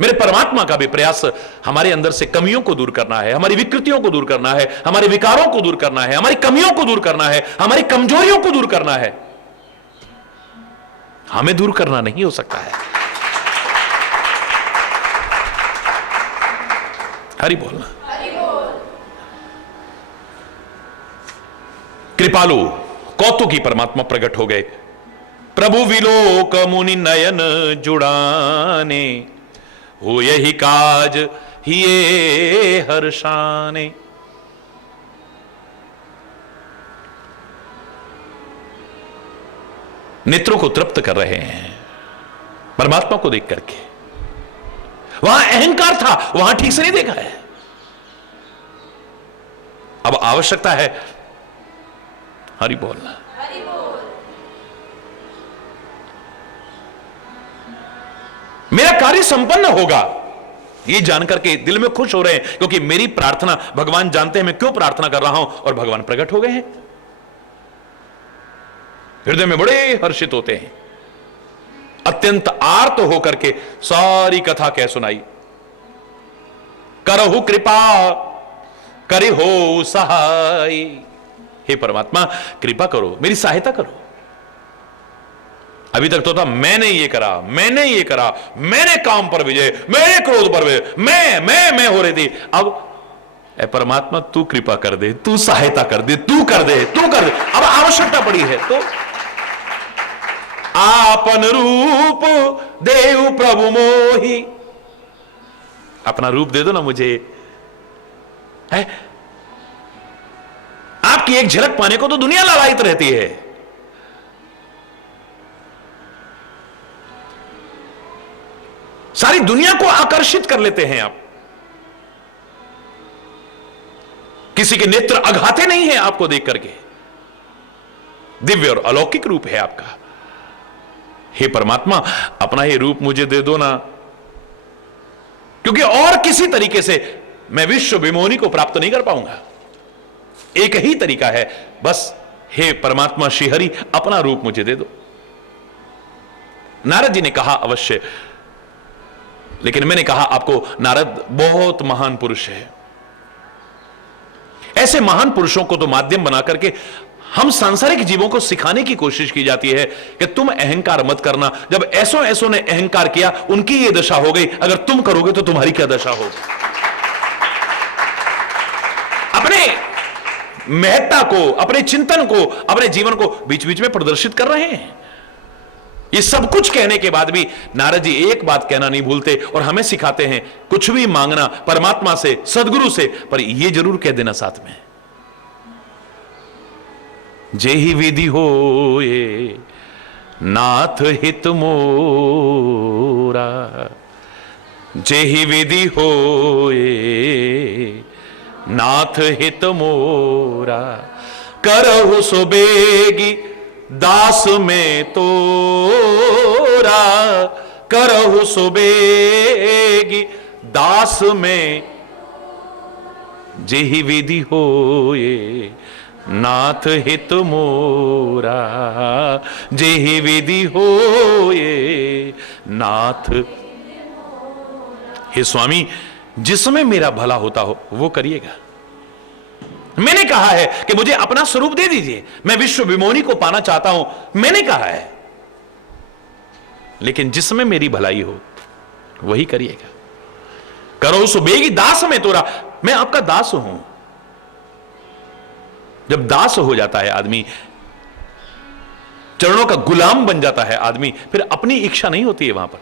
मेरे परमात्मा का भी प्रयास हमारे अंदर से कमियों को दूर करना है, हमारी विकृतियों को दूर करना है, हमारे विकारों को दूर करना है, हमारी कमियों को दूर करना है, हमारी कमजोरियों को दूर करना है। हमें दूर करना नहीं हो सकता है। हरि बोलना। कृपालु कौतुकी परमात्मा प्रकट हो गए। प्रभु विलोक मुनि नयन जुड़ाने, हो यही काज हिये हर्षाने। नेत्रों को तृप्त कर रहे हैं परमात्मा को देख करके। वहां अहंकार था, वहां ठीक से नहीं देखा है। अब आवश्यकता है हरि बोलना। मेरा कार्य संपन्न होगा, ये जानकर के दिल में खुश हो रहे हैं, क्योंकि मेरी प्रार्थना भगवान जानते हैं मैं क्यों प्रार्थना कर रहा हूं, और भगवान प्रकट हो गए हैं। हृदय में बड़े हर्षित होते हैं। अत्यंत आर्त होकर के सारी कथा कह सुनाई। करहु कृपा करि हो सहाय। हे परमात्मा कृपा करो, मेरी सहायता करो। अभी तक तो था मैंने ये करा, मैंने ये करा, मैंने काम पर विजय, मेरे क्रोध पर विजय, मैं हो रही थी। अब ए परमात्मा तू कृपा कर दे, तू सहायता कर दे, तू कर दे, तू कर दे। अब आवश्यकता पड़ी है तो आपन रूप देव प्रभु मोही। अपना रूप दे दो ना मुझे, है? आपकी एक झलक पाने को तो दुनिया लालायित रहती है। सारी दुनिया को आकर्षित कर लेते हैं आप। किसी के नेत्र अघाते नहीं है आपको देख करके। दिव्य और अलौकिक रूप है आपका। हे परमात्मा, अपना ये रूप मुझे दे दो ना, क्योंकि और किसी तरीके से मैं विश्व विमोहनी को प्राप्त नहीं कर पाऊंगा। एक ही तरीका है बस, हे परमात्मा श्रीहरि, अपना रूप मुझे दे दो। नारद जी ने कहा अवश्य, लेकिन मैंने कहा आपको नारद बहुत महान पुरुष है। ऐसे महान पुरुषों को तो माध्यम बना करके हम सांसारिक जीवों को सिखाने की कोशिश की जाती है कि तुम अहंकार मत करना। जब ऐसों ऐसों ने अहंकार किया, उनकी ये दशा हो गई, अगर तुम करोगे तो तुम्हारी क्या दशा होगी। अपने महत्ता को, अपने चिंतन को, अपने जीवन को बीच बीच में प्रदर्शित कर रहे हैं। ये सब कुछ कहने के बाद भी नारद जी एक बात कहना नहीं भूलते और हमें सिखाते हैं, कुछ भी मांगना परमात्मा से, सदगुरु से, पर यह जरूर कह देना साथ में, जेहि विधि होए नाथ हित मोरा। जेहि विधि होए नाथ हित मोरा, करहु सो बेगी दास में तोरा। करहु सो बेगी दास में, जेहि विधि होए नाथ हित मोरा। जेहि विधि होए नाथ। हे स्वामी, जिसमें मेरा भला होता हो वो करिएगा। मैंने कहा है कि मुझे अपना स्वरूप दे दीजिए, मैं विश्व विमोहनी को पाना चाहता हूं, मैंने कहा है, लेकिन जिसमें मेरी भलाई हो वही करिएगा। करो सो बेगी दास में तोरा, मैं आपका दास हूं। जब दास हो जाता है आदमी, चरणों का गुलाम बन जाता है आदमी, फिर अपनी इच्छा नहीं होती है वहां पर।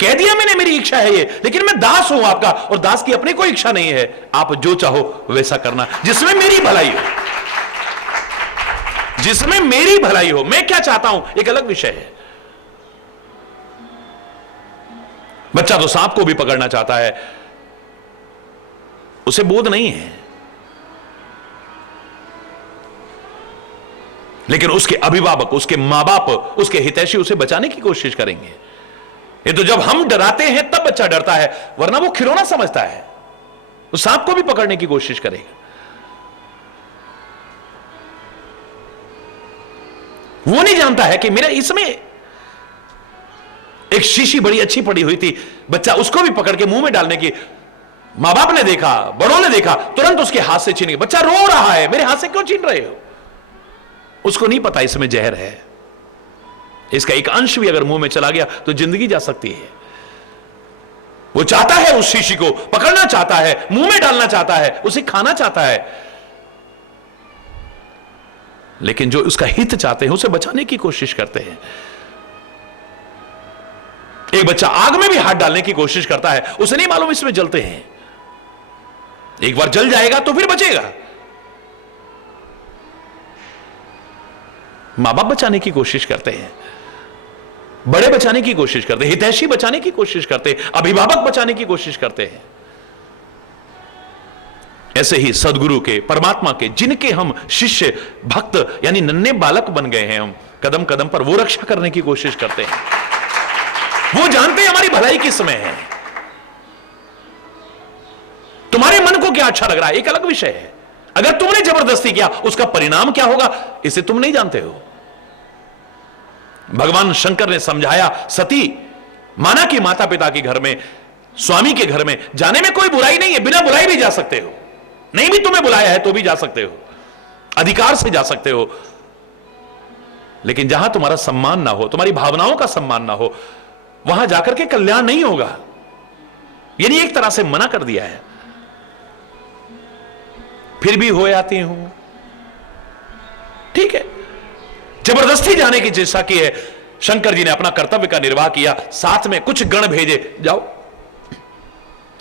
कह दिया मैंने मेरी इच्छा है ये, लेकिन मैं दास हूं आपका, और दास की अपनी कोई इच्छा नहीं है। आप जो चाहो वैसा करना, जिसमें मेरी भलाई हो, जिसमें मेरी भलाई हो। मैं क्या चाहता हूं एक अलग विषय है। बच्चा तो सांप को भी पकड़ना चाहता है, उसे बोध नहीं है, लेकिन उसके अभिभावक, उसके मां बाप, उसके हितैषी उसे बचाने की कोशिश करेंगे। ये तो जब हम डराते हैं तब बच्चा डरता है, वरना वो खिलौना समझता है, वो सांप को भी पकड़ने की कोशिश करेगा। वो नहीं जानता है कि मेरा इसमें एक शीशी बड़ी अच्छी पड़ी हुई थी, बच्चा उसको भी पकड़ के मुंह में डालने की, मां बाप ने देखा, बड़ों ने देखा, तुरंत उसके हाथ से छीन के, बच्चा रो रहा है, मेरे हाथ से क्यों छीन रहे हो। उसको नहीं पता इसमें जहर है, इसका एक अंश भी अगर मुंह में चला गया तो जिंदगी जा सकती है। वो चाहता है उस शीशी को पकड़ना चाहता है, मुंह में डालना चाहता है, उसे खाना चाहता है, लेकिन जो उसका हित चाहते हैं उसे बचाने की कोशिश करते हैं। एक बच्चा आग में भी हाथ डालने की कोशिश करता है, उसे नहीं मालूम इसमें जलते हैं, एक बार जल जाएगा तो फिर बचेगा। मां बाप बचाने की कोशिश करते हैं, बड़े बचाने की कोशिश करते हैं, हितैषी बचाने की कोशिश करते हैं, अभिभावक बचाने की कोशिश करते हैं। ऐसे ही सदगुरु के, परमात्मा के, जिनके हम शिष्य भक्त यानी नन्हे बालक बन गए हैं, हम कदम कदम पर वो रक्षा करने की कोशिश करते हैं। वो जानते हैं हमारी भलाई किस में है। तुम्हारे मन को क्या अच्छा लग रहा है एक अलग विषय है, अगर तुमने जबरदस्ती किया उसका परिणाम क्या होगा इसे तुम नहीं जानते हो। भगवान शंकर ने समझाया, सती माना कि माता पिता के घर में, स्वामी के घर में जाने में कोई बुराई नहीं है, बिना बुलाए भी जा सकते हो, नहीं भी तुम्हें बुलाया है तो भी जा सकते हो, अधिकार से जा सकते हो, लेकिन जहां तुम्हारा सम्मान ना हो, तुम्हारी भावनाओं का सम्मान ना हो, वहां जाकर के कल्याण नहीं होगा। यानी एक तरह से मना कर दिया है। फिर भी हो आती हूं, ठीक है, जबरदस्ती जाने की चेष्टा की है। शंकर जी ने अपना कर्तव्य का निर्वाह किया, साथ में कुछ गण भेजे, जाओ।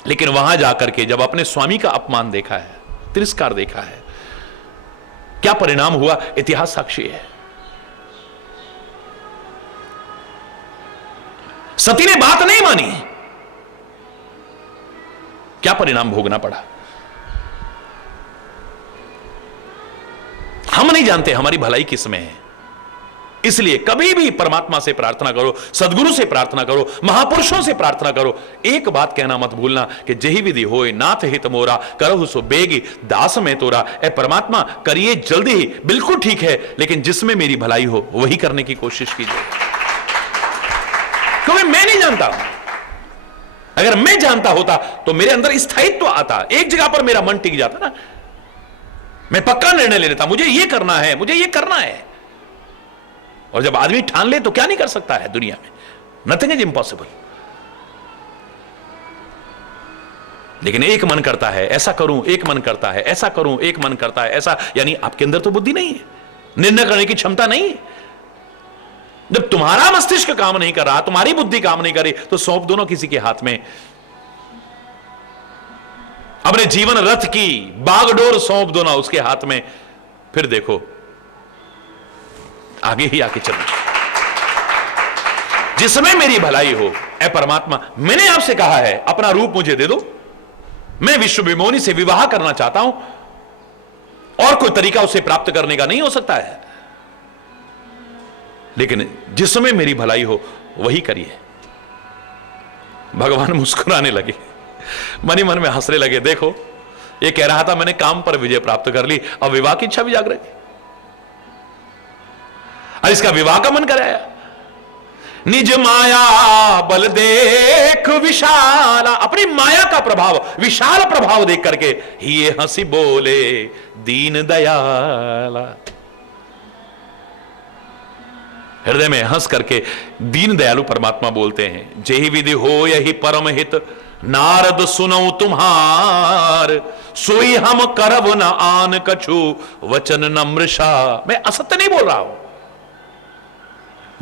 लेकिन वहां जाकर के जब अपने स्वामी का अपमान देखा है, तिरस्कार देखा है, क्या परिणाम हुआ इतिहास साक्षी है। सती ने बात नहीं मानी, क्या परिणाम भोगना पड़ा। हम नहीं जानते हमारी भलाई किस में है। इसलिए कभी भी परमात्मा से प्रार्थना करो, सदगुरु से प्रार्थना करो, महापुरुषों से प्रार्थना करो। एक बात कहना मत भूलना कि जही विधि होए नाथ हित मोरा, करहु सो बेगी दास में तोरा। ए परमात्मा, करिए जल्दी ही, बिल्कुल ठीक है, लेकिन जिसमें मेरी भलाई हो वही करने की कोशिश कीजिए। क्योंकि मैं नहीं जानता। अगर मैं जानता होता तो मेरे अंदर स्थायित्व आता, एक जगह पर मेरा मन टिक जाता ना, मैं पक्का निर्णय ले लेता, मुझे ये करना है, मुझे ये करना है। और जब आदमी ठान ले तो क्या नहीं कर सकता है दुनिया में, नथिंग इज इम्पॉसिबल। लेकिन एक मन करता है ऐसा करूं, एक मन करता है ऐसा करूं, एक मन करता है ऐसा, यानी आपके अंदर तो बुद्धि नहीं है, निर्णय करने की क्षमता नहीं है। जब तुम्हारा मस्तिष्क काम नहीं कर रहा, तुम्हारी बुद्धि काम नहीं कर रही, तो सौंप दो ना किसी के हाथ में। अपने जीवन रथ की बागडोर सौंप दो ना उसके हाथ में, फिर देखो आगे ही आके चलो। जिसमें मेरी भलाई हो, ऐ परमात्मा, मैंने आपसे कहा है अपना रूप मुझे दे दो, मैं विश्व विमोनी से विवाह करना चाहता हूं, और कोई तरीका उसे प्राप्त करने का नहीं हो सकता है। लेकिन जिसमें मेरी भलाई हो वही करिए। भगवान मुस्कुराने लगे, मन ही मन में हंसने लगे। देखो, ये कह रहा था मैंने काम पर विजय प्राप्त कर ली, अब विवाह की इच्छा भी जाग रही, और इसका विवाह का मन कराया। निज माया बल देख विशाला, अपनी माया का प्रभाव, विशाल प्रभाव देख करके ये हंसी बोले दीन दयाला। हृदय में हंस करके दीन दयालु परमात्मा बोलते हैं, जेहि विधि हो यही परम हित, नारद सुनऊ तुम्हार, सोई हम करब न आन कछु, वचन नम्रशा। मैं असत्य नहीं बोल रहा हूं,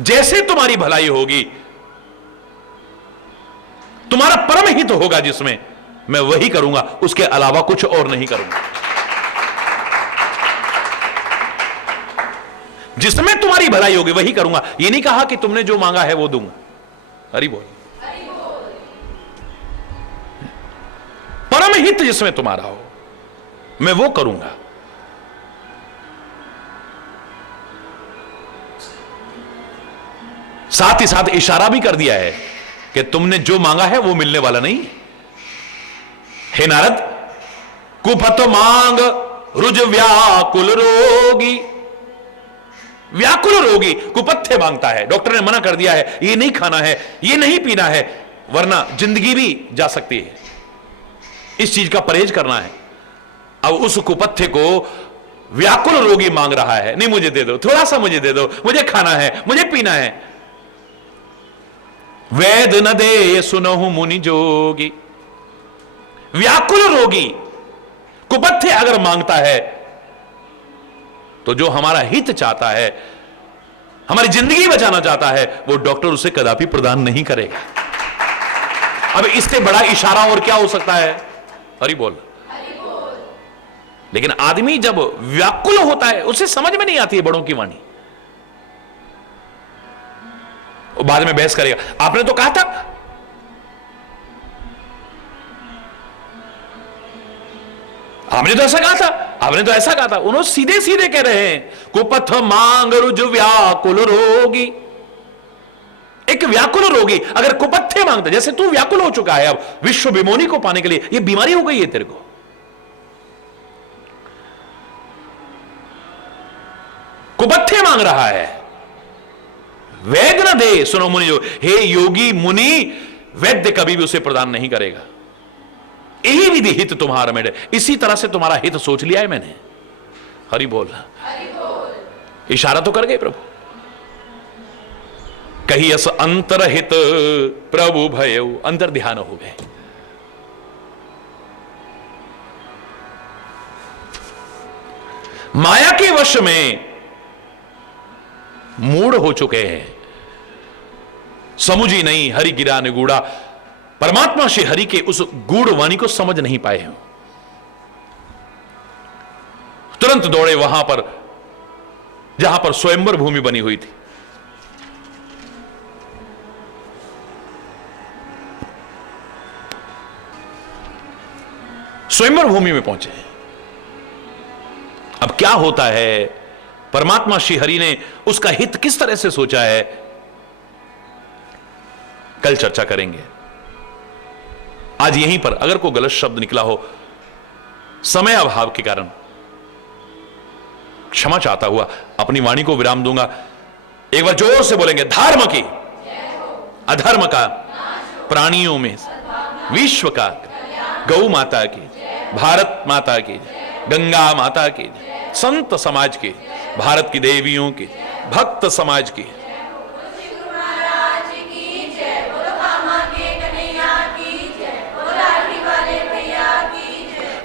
जैसे तुम्हारी भलाई होगी, तुम्हारा परम हित होगा जिसमें, मैं वही करूंगा, उसके अलावा कुछ और नहीं करूंगा। जिसमें तुम्हारी भलाई होगी वही करूंगा। ये नहीं कहा कि तुमने जो मांगा है वो दूंगा। हरि बोल। परम हित जिसमें तुम्हारा हो मैं वो करूंगा। साथ ही साथ इशारा भी कर दिया है कि तुमने जो मांगा है वो मिलने वाला नहीं। हे नारद, कुपथ मांग रुज व्याकुल रोगी। व्याकुल रोगी कुपथ्य मांगता है, डॉक्टर ने मना कर दिया है ये नहीं खाना है, ये नहीं पीना है, वरना जिंदगी भी जा सकती है, इस चीज का परहेज करना है। अब उस कुपथ्य को व्याकुल रोगी मांग रहा है, नहीं मुझे दे दो, थोड़ा सा मुझे दे दो, मुझे खाना है, मुझे पीना है। वेद न दे सुनहु मुनि जोगी। व्याकुल रोगी कुपथ्य अगर मांगता है तो जो हमारा हित चाहता है, हमारी जिंदगी बचाना चाहता है, वो डॉक्टर उसे कदापि प्रदान नहीं करेगा। अब इससे बड़ा इशारा और क्या हो सकता है? हरि बोल। लेकिन आदमी जब व्याकुल होता है उसे समझ में नहीं आती है बड़ों की वाणी, वो बाद में बहस करेगा, आपने तो कहा था, आपने तो ऐसा कहा था, आपने तो ऐसा कहा था। उन्होंने सीधे सीधे कह रहे हैं, कुपथ मांग रुज व्याकुल रोगी। एक व्याकुल रोगी अगर कुपथ्य मांगता, जैसे तू व्याकुल हो चुका है अब विश्व विमोनी को पाने के लिए, ये बीमारी हो गई है तेरे को, कुपथ्य मांग रहा है, वैद्य न दे सुनो मुनि जो। हे योगी मुनि, वैद्य कभी भी उसे प्रदान नहीं करेगा। यही विधि हित तुम्हारा मेरे, इसी तरह से तुम्हारा हित सोच लिया है मैंने। हरि बोल। इशारा तो कर गए प्रभु। कही अस अंतर हित प्रभु भयउ, अंतर ध्यान हो गए। माया के वश में मूढ़ हो चुके हैं, समुझी नहीं हरि गिरा निगूढ़ा, परमात्मा श्री हरि के उस गूढ़ वाणी को समझ नहीं पाए हो। तुरंत दौड़े वहां पर जहां पर स्वयंवर भूमि बनी हुई थी। स्वयंवर भूमि में पहुंचे। अब क्या होता है, परमात्मा श्री हरि ने उसका हित किस तरह से सोचा है, कल चर्चा करेंगे। आज यहीं पर अगर कोई गलत शब्द निकला हो, समय अभाव के कारण क्षमा चाहता हुआ अपनी वाणी को विराम दूंगा। एक बार जोर से बोलेंगे, धर्म की अधर्म का प्राणियों में, विश्व का, गौ माता की, भारत माता की, गंगा माता की, संत समाज की, भारत की देवियों की, भक्त समाज की।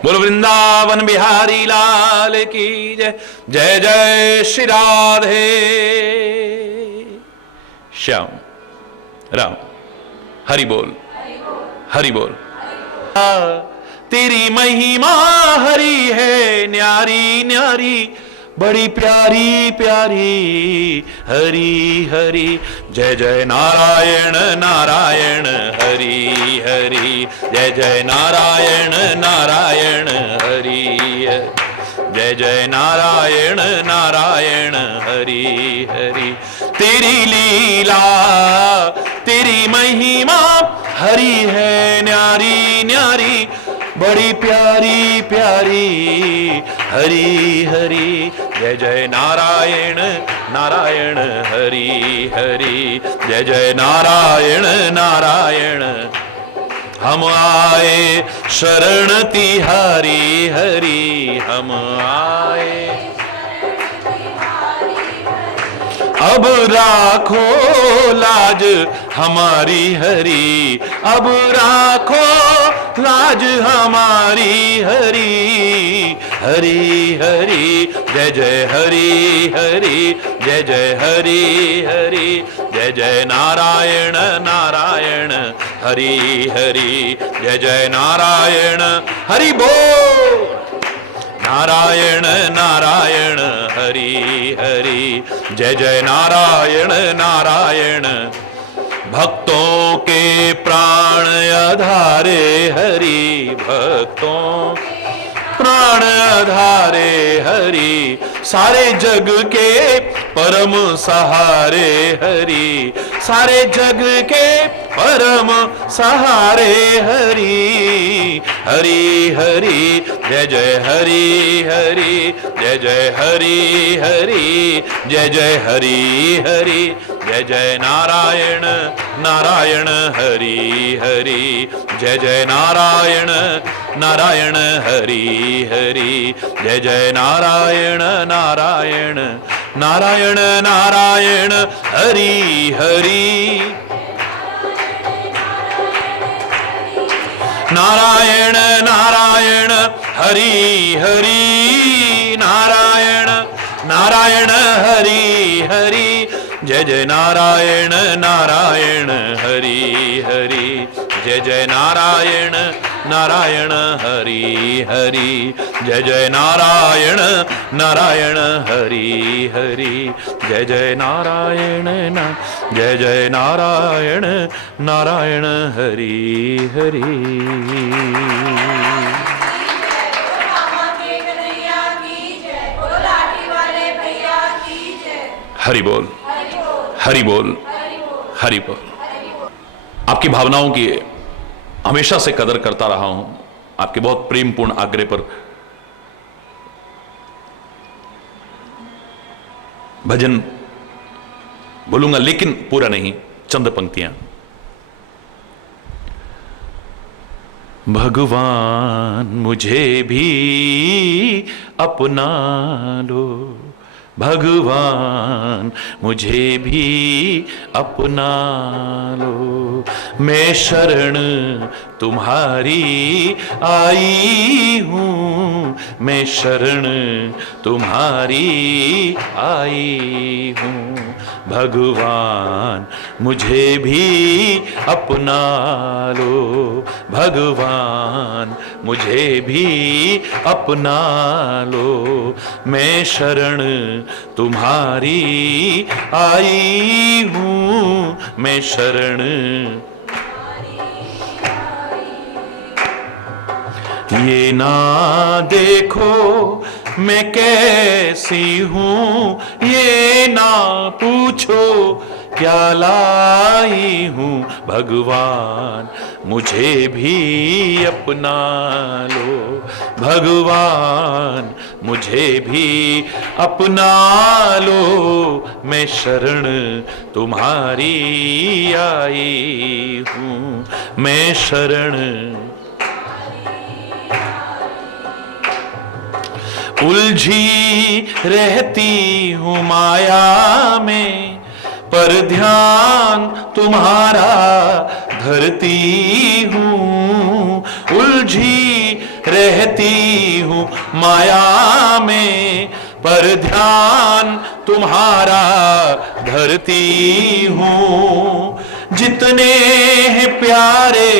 बोलो वृंदावन बिहारी लाल की जय। जय जय श्री राधे श्याम राम। हरि बोल, हरि बोल। तेरी महिमा हरि है न्यारी न्यारी, बड़ी प्यारी प्यारी हरि हरि। जय जय नारायण नारायण हरि हरि, जय जय नारायण नारायण हरि, जय जय नारायण नारायण हरि हरि। तेरी लीला तेरी महिमा हरि है न्यारी न्यारी, बड़ी प्यारी प्यारी हरि हरि। जय जय नारायण नारायण हरि हरि, जय जय नारायण नारायण। हम आए शरण तिहारी हरि, हम आए अब राखो लाज हमारी हरि, अब राखो लाज हमारी हरि हरि हरि। जय जय हरि हरि, जय जय हरि हरि, जय जय नारायण नारायण हरि हरि, जय जय नारायण। हरि बोल। नारायण नारायण हरि हरि, जय जय नारायण नारायण। भक्तों के प्राण आधारे हरि, भक्तों प्राण आधारे हरि, सारे जग के परम सहारे हरि, सारे जग के परम सहारे हरि हरि हरि। जय जय हरि हरि, जय जय हरि हरि, जय जय हरि हरि, जय जय नारायण नारायण हरि हरि, जय जय नारायण नारायण हरि हरि, जय जय नारायण नारायण नारायण नारायण हरि हरि। नारायण नारायण हरि हरि, नारायण नारायण हरि हरि, जय जय नारायण नारायण हरि हरि, जय जय नारायण नारायण हरि हरि, जय जय नारायण नारायण हरि हरि, जय जय नारायण जय जय नारायण नारायण हरि हरि। हरि बोल, हरि बोल, हरि बोल। आपकी भावनाओं की हमेशा से कदर करता रहा हूं, आपके बहुत प्रेमपूर्ण आग्रह पर भजन बोलूंगा, लेकिन पूरा नहीं, चंद पंक्तियां। भगवान मुझे भी अपना लो, भगवान मुझे भी अपना लो, मैं शरण तुम्हारी आई हूँ, मैं शरण तुम्हारी आई हूँ। भगवान मुझे भी अपना लो भगवान, मुझे भी अपना लो। मैं शरण तुम्हारी आई हूँ, मैं शरण। ये ना देखो मैं कैसी हूँ, ये ना पूछो क्या लाई हूँ भगवान, मुझे भी अपना लो भगवान, मुझे भी अपना लो। मैं शरण तुम्हारी आई हूँ, मैं शरण। उलझी रहती हूँ माया में, पर ध्यान तुम्हारा धरती हूँ। उलझी रहती हूँ माया में, पर ध्यान तुम्हारा धरती हूँ। जितने हैं प्यारे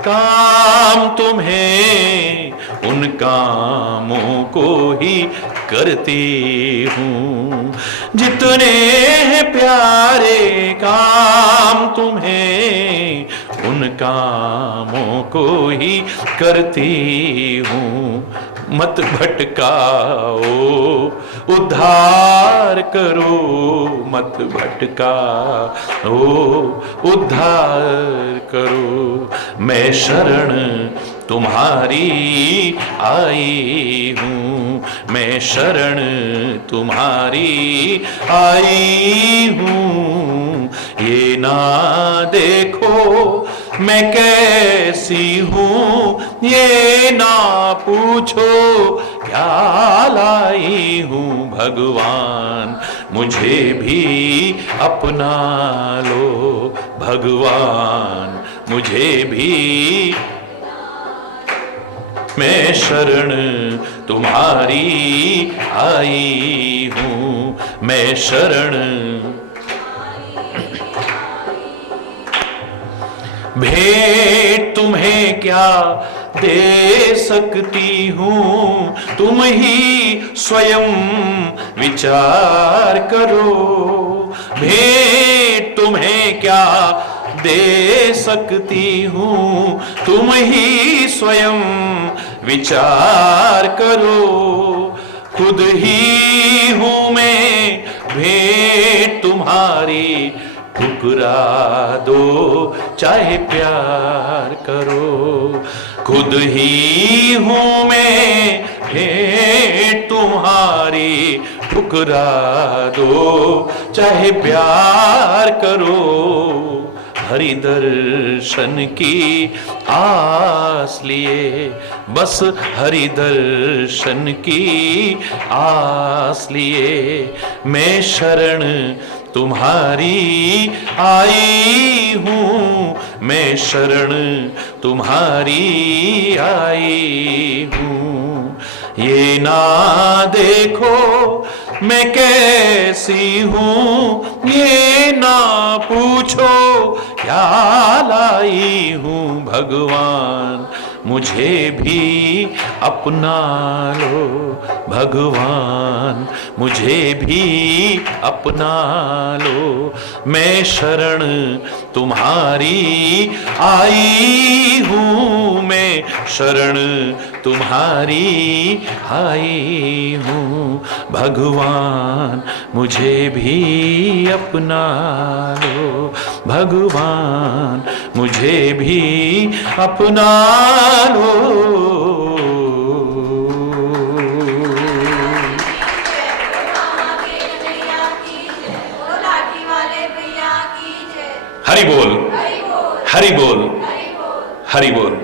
काम तुम्हें, उन कामों को ही करती हूँ। जितने हैं प्यारे काम तुम्हें, उन कामों को ही करती हूँ। मत भटकाओ उद्धार करो, मत भटकाओ उद्धार करो। मैं शरण तुम्हारी आई हूँ, मैं शरण तुम्हारी आई हूँ। ये ना देखो मैं कैसी हूँ, ये ना पूछो क्या लाई हूँ भगवान, मुझे भी अपना लो भगवान, मुझे भी। मैं शरण तुम्हारी आई हूँ, मैं शरण। भेंट तुम्हें क्या दे सकती हूँ, तुम ही स्वयं विचार करो। भेंट तुम्हें क्या दे सकती हूँ, तुम ही स्वयं विचार करो। खुद ही हूँ मैं भेंट तुम्हारी, ठुकरा दो चाहे प्यार करो। खुद ही हूँ मैं भेंट तुम्हारी, ठुकरा दो चाहे प्यार करो। हरि दर्शन की आस लिए, बस हरि दर्शन की आस लिए, मैं शरण तुम्हारी आई हूँ, मैं शरण तुम्हारी आई हूँ। ये ना देखो मैं कैसी हूँ, ये ना पूछो क्या लाई हूँ भगवान, मुझे भी अपना लो भगवान, मुझे भी अपना लो। मैं शरण तुम्हारी आई हूँ, मैं शरण तुम्हारी आई हूँ भगवान, मुझे भी अपना लो भगवान, मुझे भी अपना लो। हरि बोल, हरि बोल, हरि बोल।